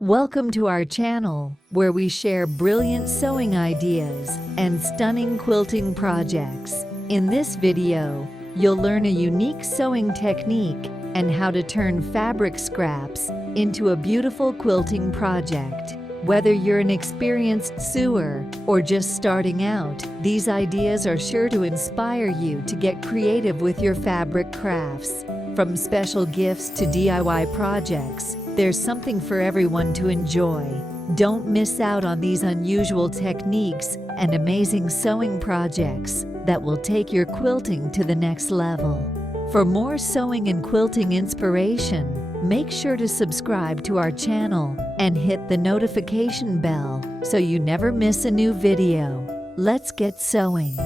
Welcome to our channel, where we share brilliant sewing ideas and stunning quilting projects. In this video, you'll learn a unique sewing technique and how to turn fabric scraps into a beautiful quilting project. Whether you're an experienced sewer or just starting out, these ideas are sure to inspire you to get creative with your fabric crafts. From special gifts to DIY projects, there's something for everyone to enjoy. Don't miss out on these unusual techniques and amazing sewing projects that will take your quilting to the next level. For more sewing and quilting inspiration, make sure to subscribe to our channel and hit the notification bell so you never miss a new video. Let's get sewing.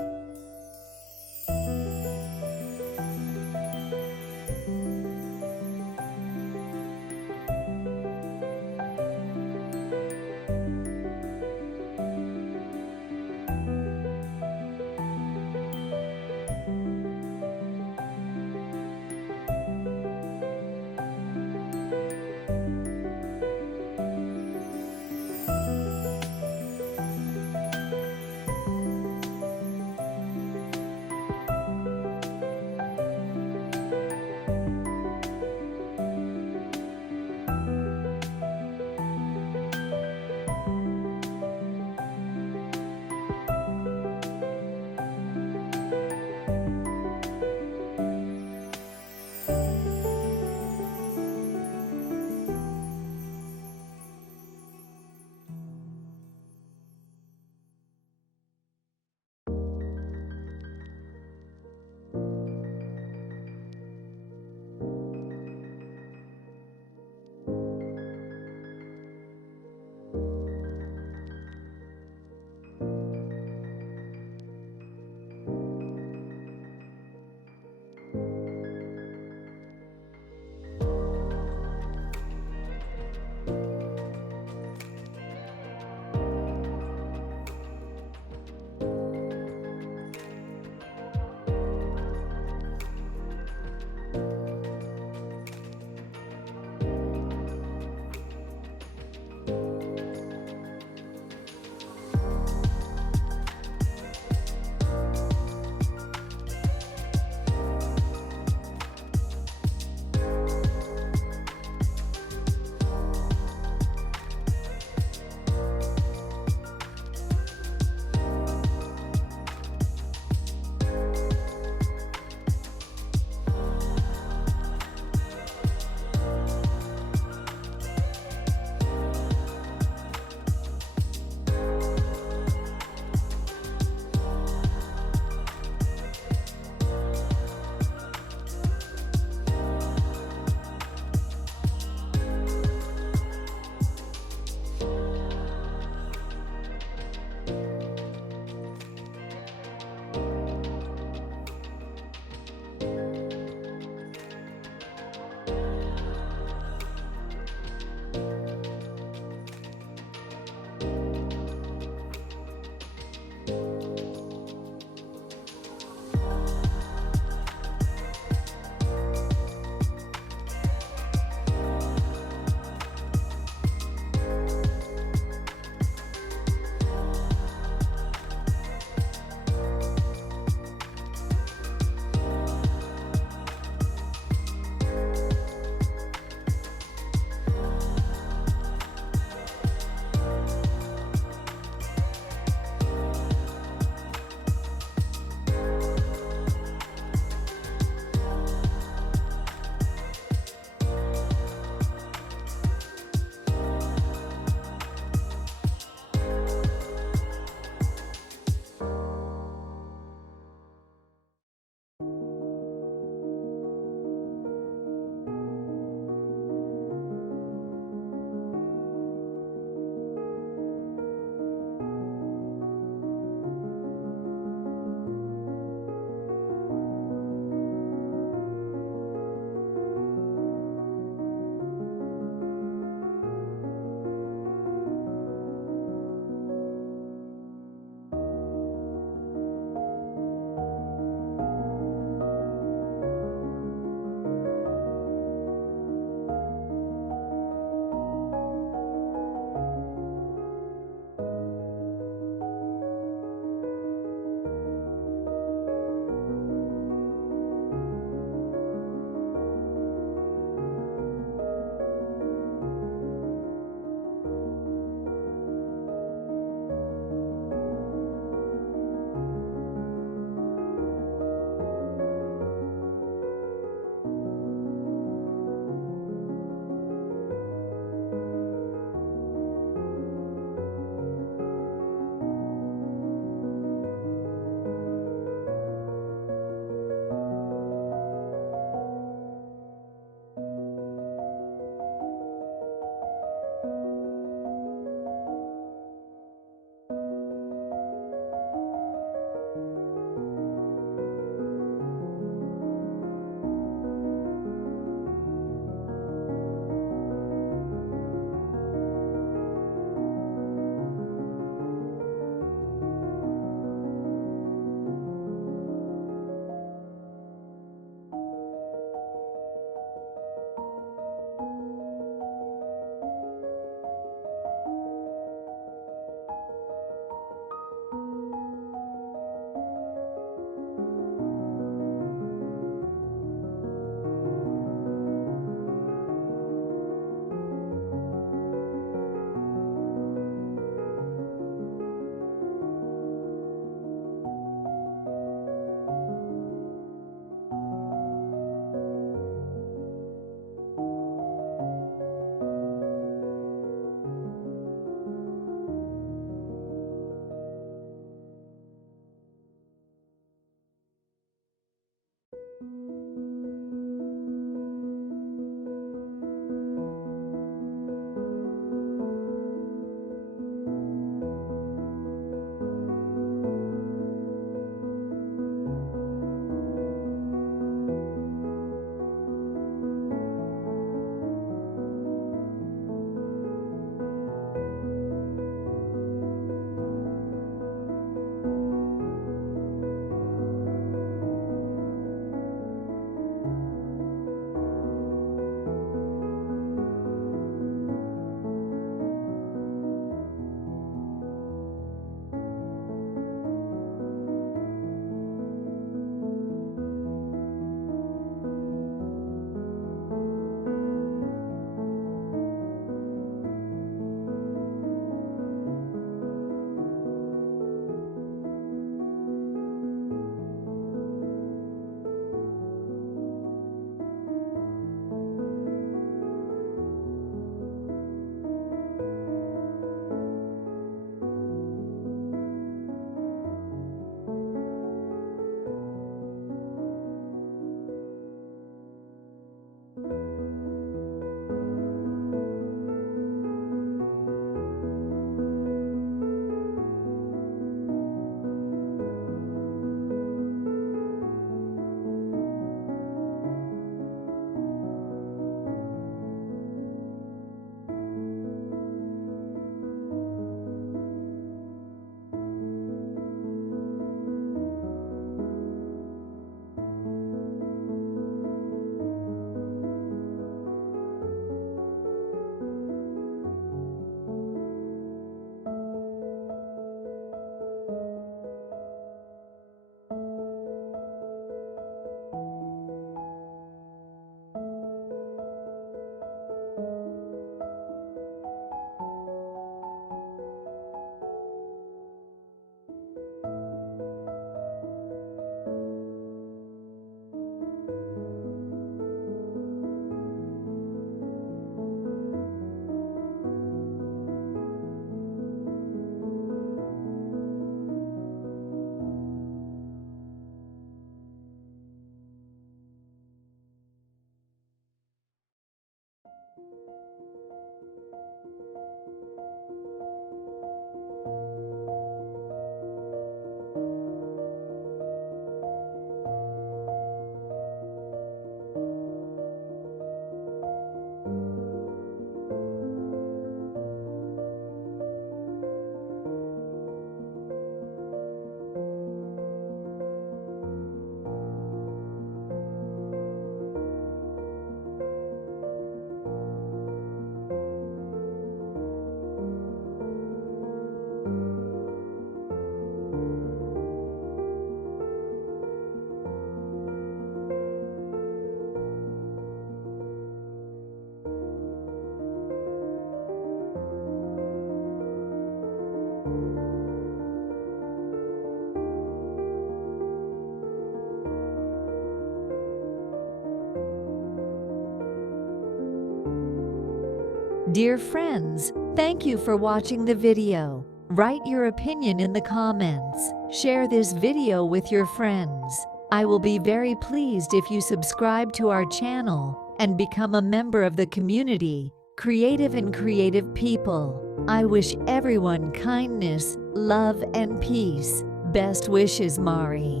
Dear friends, thank you for watching the video. Write your opinion in the comments. Share this video with your friends. I will be very pleased if you subscribe to our channel and become a member of the community, Creative and Creative People. I wish everyone kindness, love, and peace. Best wishes, Mari.